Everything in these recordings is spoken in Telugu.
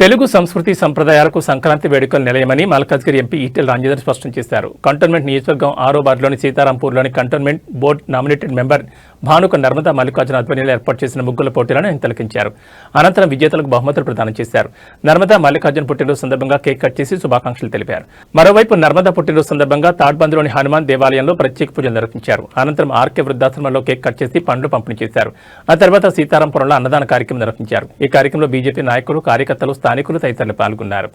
తెలుగు సంస్కృతి సంప్రదాయాలకు సంక్రాంతి వేడుకలు నిలయమని మల్కాజ్గిరి ఎంపీ ఈటెల రాజేందర్ స్పష్టం చేశారు. కంటోన్మెంట్ నియోజకవర్గం 6వ వార్డులోని సీతారాంపూర్లోని cantonment board nominated member Bhanuka Narmada Mallikarjuna ఆధ్వర్యంలో ఏర్పాటు చేసిన ముగ్గుల పోటీలను ఆయన తిలకించారు. అనంతరం విజేతలకు బహుమతులు ప్రదానం చేశారు. నర్మదా మల్లికార్జున పుట్టినరోజు సందర్భంగా కేక్ కట్ చేసి శుభాకాంక్షలు తెలిపారు. మరోవైపు నర్మదా పుట్టినరోజు సందర్భంగా తాడ్బంద్లోని హనుమాన్ దేవాలయంలో ప్రత్యేక పూజలు నిర్వహించారు. అనంతరం ఆర్కే వృద్ధాశ్రమంలో కేక్ కట్ చేసి పండ్లు పంపిణీ చేశారు. ఆ తర్వాత సీతారాంపురంలో అన్నదాన కార్యక్రమం నిర్వహించారు. ఈ కార్యక్రమంలో బీజేపీ నాయకులు, కార్యకర్తలు, స్థానికులు తదితరులు పాల్గొన్నారు.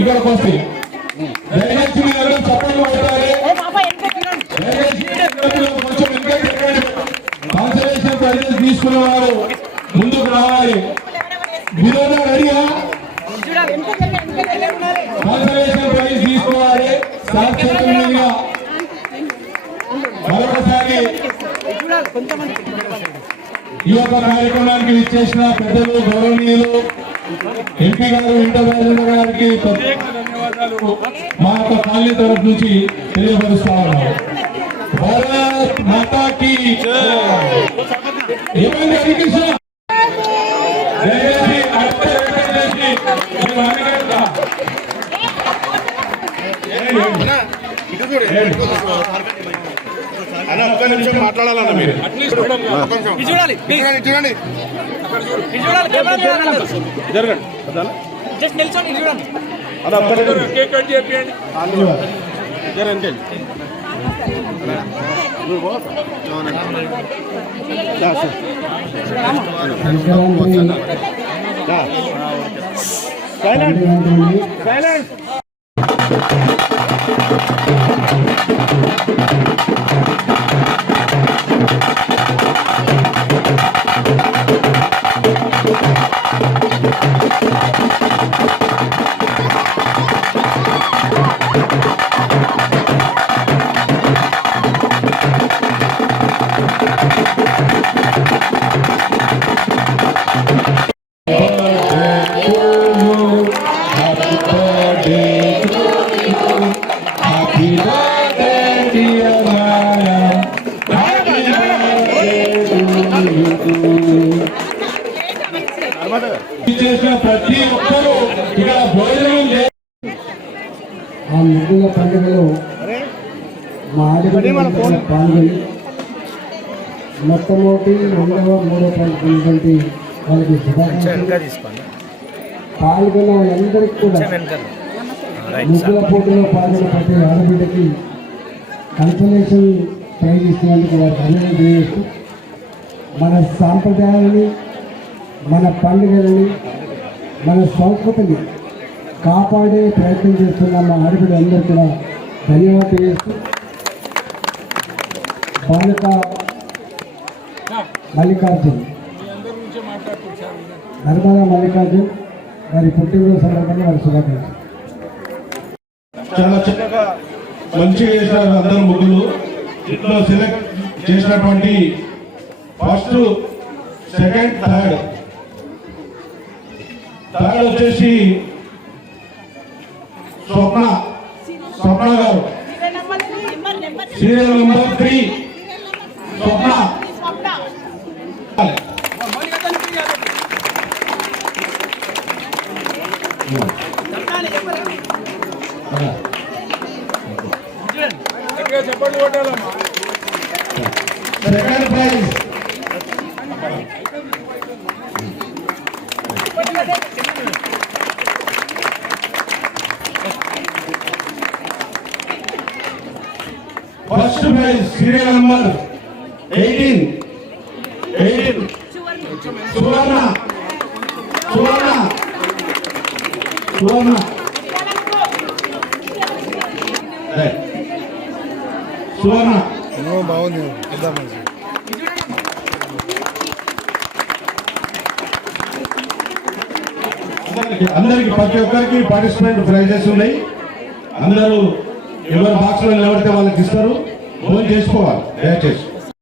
ఇక్కడికి వస్తే దయచేసి మీరు చప్పట్లు కొట్టాలి. కొంచెం కాన్సర్వేషన్ ప్రైజెస్ తీసుకున్న వారు ముందుకు రావాలి. వినోద రెడీగా కాన్సర్వేషన్ ప్రైజ్ తీసుకోవాలి. సాక్షాత్గా మరొకసారి ఈ యొక్క కార్యక్రమానికి విచ్చేసిన పెద్దలు, గౌరవనీయులు ఎంపీ గారు ఇంటర్వ్యూ గారికి ప్రత్యేక ధన్యవాదాలు మా యొక్క కాలనీ తరఫు నుంచి తెలియపరుస్తా ఉన్నాం. భారత్ మాతాకి ఏమైంది హరికృష్ణ అన్న ఒక్క నిమిషం మాట్లాడాలన్న మీరు చూడండి కేక్ కట్ చేయండి. సైలెంట్ ప్రతి ఒక్కరూ ఇక్కడ భోజనం ఆ ముగ్గుల పండుగలో మా ఆడబిడ్డ పాల్గొని మొట్టమొదటి 2వ 3వ పాల్గొన్నటువంటి వాళ్ళకి శుభాకాంక్షలు. పాల్గొన్న వాళ్ళందరికీ కూడా ముగ్గుల పోటీలో పాల్గొన్న ప్రతి ఆడబిడ్డకి కన్సలేషన్ ప్రైజ్ ఇస్తున్నందుకు వారికి అభినందన చేస్తూ మన సాంప్రదాయాలని, మన పండుగలని, మన సంస్కృతిని కాపాడే ప్రయత్నం చేస్తున్న మా ఆడబిడ్డలందరూ కూడా ధన్యవాదాలు చేస్తూ భానుక మల్లికార్జున్, నర్మదా మల్లికార్జున్ వారి పుట్టినరోజు సందర్భంగా వారి శుభాకాంక్షలు. చాలా చక్కగా మంచిగా చేసినారు అందరూ ముగ్గులు. ఇంట్లో సెలెక్ట్ చేసినటువంటి ఫస్ట్, సెకండ్, థర్డ్ వచ్చేసి స్వప్న గారు, serial number 3 Swapna. Second prize first prize serial number 18 Suvarna Suvarna బాగుంది అందరికి ప్రతి ఒక్కరికి పార్టిసిపెంట్ ప్రైజెస్ ఉన్నాయి. అందరూ ఎవరు బాక్స్ లో నిలబడితే వాళ్ళకి ఇస్తారు. ఫోన్ చేసుకోవాలి దయచేసి.